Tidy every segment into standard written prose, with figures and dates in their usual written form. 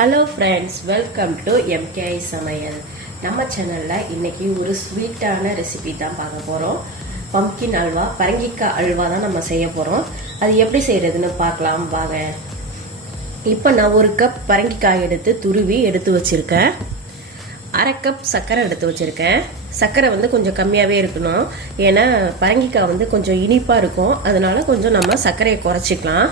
Hello friends, welcome to MKI SAMAYAL. நம்ம சேனல்ல இன்னைக்கு ஒரு ஸ்வீட்டான ரெசிபி தான் பார்க்க போறோம். பம்ப்கின் அல்வா, பரங்கிக்காய் அல்வா தான் நம்ம செய்ய போறோம். அது எப்படி செய்யறதுன்னு பார்க்கலாம் வாங்க. இப்போ நான் ஒரு கப் பரங்கிக்காய் எடுத்து துருவி எடுத்து வச்சிருக்கேன். அரை கப் சர்க்கரை எடுத்து வச்சிருக்கேன். சர்க்கரை வந்து கொஞ்சம் கம்மியாவே இருக்கணும். ஏன்னா பரங்கிக்காய் கொஞ்சம் இனிப்பா இருக்கும். அதனால கொஞ்சம் நம்ம சர்க்கரையை குறைச்சிக்கலாம்.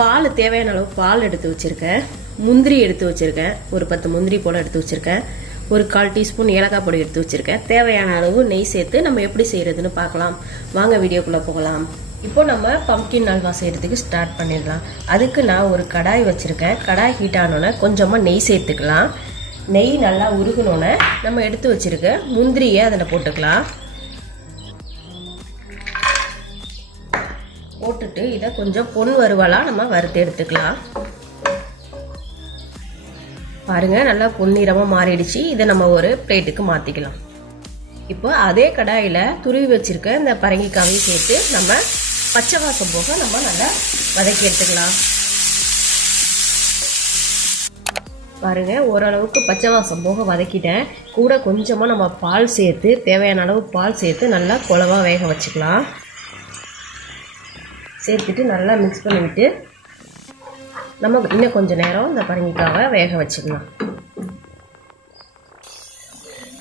பால் தேவையான அளவு பால் எடுத்து வச்சிருக்கேன். முந்திரி எடுத்து வச்சிருக்கேன். ஒரு 10 முந்திரி போல எடுத்து வச்சிருக்கேன். ஒரு 1/4 டீஸ்பூன் ஏலக்காய் பொடி எடுத்து வச்சிருக்கேன். தேவையான அளவு நெய் சேர்த்து நம்ம எப்படி செய்யறதுன்னு பார்க்கலாம் வாங்க. வீடியோக்குள்ள போகலாம். இப்போ நம்ம பம்ப்கின் அல்வா செய்யறதுக்கு ஸ்டார்ட் பண்ணிடலாம். அதுக்கு நான் ஒரு கடாய் வச்சிருக்கேன். கடாய் ஹீட் ஆனோன்னே கொஞ்சமா நெய் சேர்த்துக்கலாம். நெய் நல்லா உருகுனோன்னே நம்ம எடுத்து வச்சிருக்க முந்திரியை அதில் போட்டுக்கலாம். போட்டுட்டு இதை கொஞ்சம் பொன் வறுவலா நம்ம வறுத்து எடுத்துக்கலாம். பாருங்க, நல்லா பொன்னிறமா மாறிடுச்சு. இதை நம்ம ஒரு பிளேட்டுக்கு மாத்திக்கலாம். இப்போ அதே கடாயில துருவி வச்சிருக்க இந்த பரங்கிக்காவையும் சேர்த்து நம்ம பச்சை வாசம் போக நம்ம நல்லா வதக்கி எடுத்துக்கலாம். பாருங்க, ஓரளவுக்கு பச்சை வாசம் போக வதக்கிட்டேன். கூட கொஞ்சமா நம்ம பால் சேர்த்து தேவையான அளவு பால் சேர்த்து நல்லா குழவா வேக வச்சுக்கலாம். சேர்த்துட்டு நல்லா மிக்ஸ் பண்ணிவிட்டு நம்ம இன்னும் கொஞ்சம் நேரம் இந்த பரங்கிக்காவை வேக வச்சுக்கலாம்.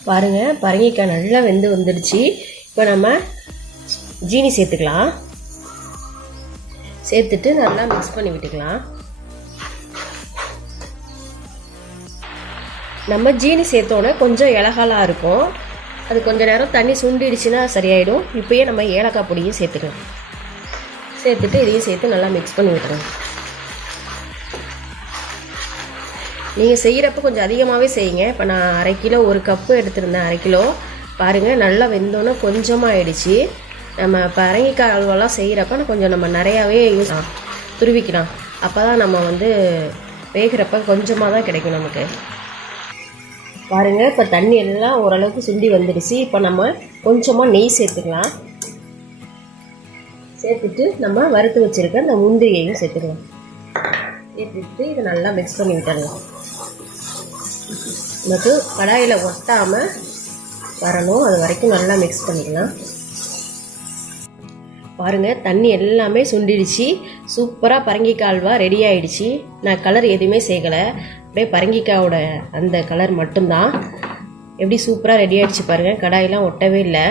பாருங்க, பரங்கிக்காய் நல்லா வெந்து வந்துடுச்சு. இப்போ நம்ம ஜீனி சேர்த்துக்கலாம். சேர்த்துட்டு நல்லா மிக்ஸ் பண்ணி விட்டுக்கலாம். நம்ம ஜீனி சேர்த்தோன்னே கொஞ்சம் இலகாலா இருக்கும். அது கொஞ்ச நேரம் தண்ணி சுண்டிடுச்சுன்னா சரியாயிடும். இப்பயே நம்ம ஏலக்காய் பொடியும் சேர்த்துக்கலாம். சேர்த்துட்டு இதையும் சேர்த்து நல்லா மிக்ஸ் பண்ணி விட்டுருங்க. நீங்கள் செய்கிறப்ப கொஞ்சம் அதிகமாகவே செய்யுங்க. இப்போ நான் 1/2 கிலோ, ஒரு கப்பு எடுத்துருந்தேன். 1/2 கிலோ. பாருங்கள், நல்லா வெந்தோன்னே கொஞ்சமாக ஆயிடுச்சு. நம்ம பரங்கிக்காய் அல்வாலாம் செய்கிறப்ப கொஞ்சம் நம்ம நிறையாவே துருவிக்கலாம். அப்போ தான் நம்ம வேகிறப்ப கொஞ்சமாக தான் கிடைக்கும் நமக்கு. பாருங்கள், இப்போ தண்ணி எல்லாம் ஓரளவுக்கு சுண்டி வந்துடுச்சு. இப்போ நம்ம கொஞ்சமாக நெய் சேர்த்துக்கலாம். சேர்த்துட்டு நம்ம வறுத்து வச்சுருக்க இந்த முந்திரியையும் சேர்த்துக்கலாம். சேர்த்துட்டு இதை நல்லா மிக்ஸ் பண்ணி விட்டுடலாம். நமக்கு கடாயில் ஒட்டாமல் வரணும், அது வரைக்கும் நல்லா மிக்ஸ் பண்ணிக்கலாம். பாருங்கள், தண்ணி எல்லாமே சுண்டிடுச்சு. சூப்பராக பரங்கிக்காய் அல்வா ரெடி ஆகிடுச்சு. நான் கலர் எதுவுமே சேர்க்கலை, அப்படியே பரங்கிக்காயோட அந்த கலர் மட்டும்தான். எப்படி சூப்பராக ரெடி ஆகிடுச்சு பாருங்கள். கடாயெல்லாம் ஒட்டவே இல்லை.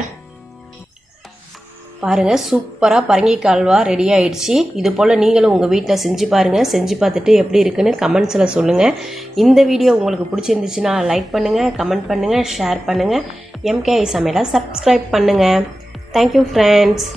பாருங்கள், சூப்பராக பரங்கிக்காய் அல்வா ரெடி ஆயிடுச்சு. இது போல் நீங்களும் உங்கள் வீட்டில் செஞ்சு பாருங்கள். செஞ்சு பார்த்துட்டு எப்படி இருக்குன்னு கமெண்ட்ஸில் சொல்லுங்கள். இந்த வீடியோ உங்களுக்கு பிடிச்சிருந்துச்சுன்னா லைக் பண்ணுங்கள், கமெண்ட் பண்ணுங்கள், ஷேர் பண்ணுங்கள். MKI சமையலை சப்ஸ்கிரைப் பண்ணுங்கள். Thank you friends.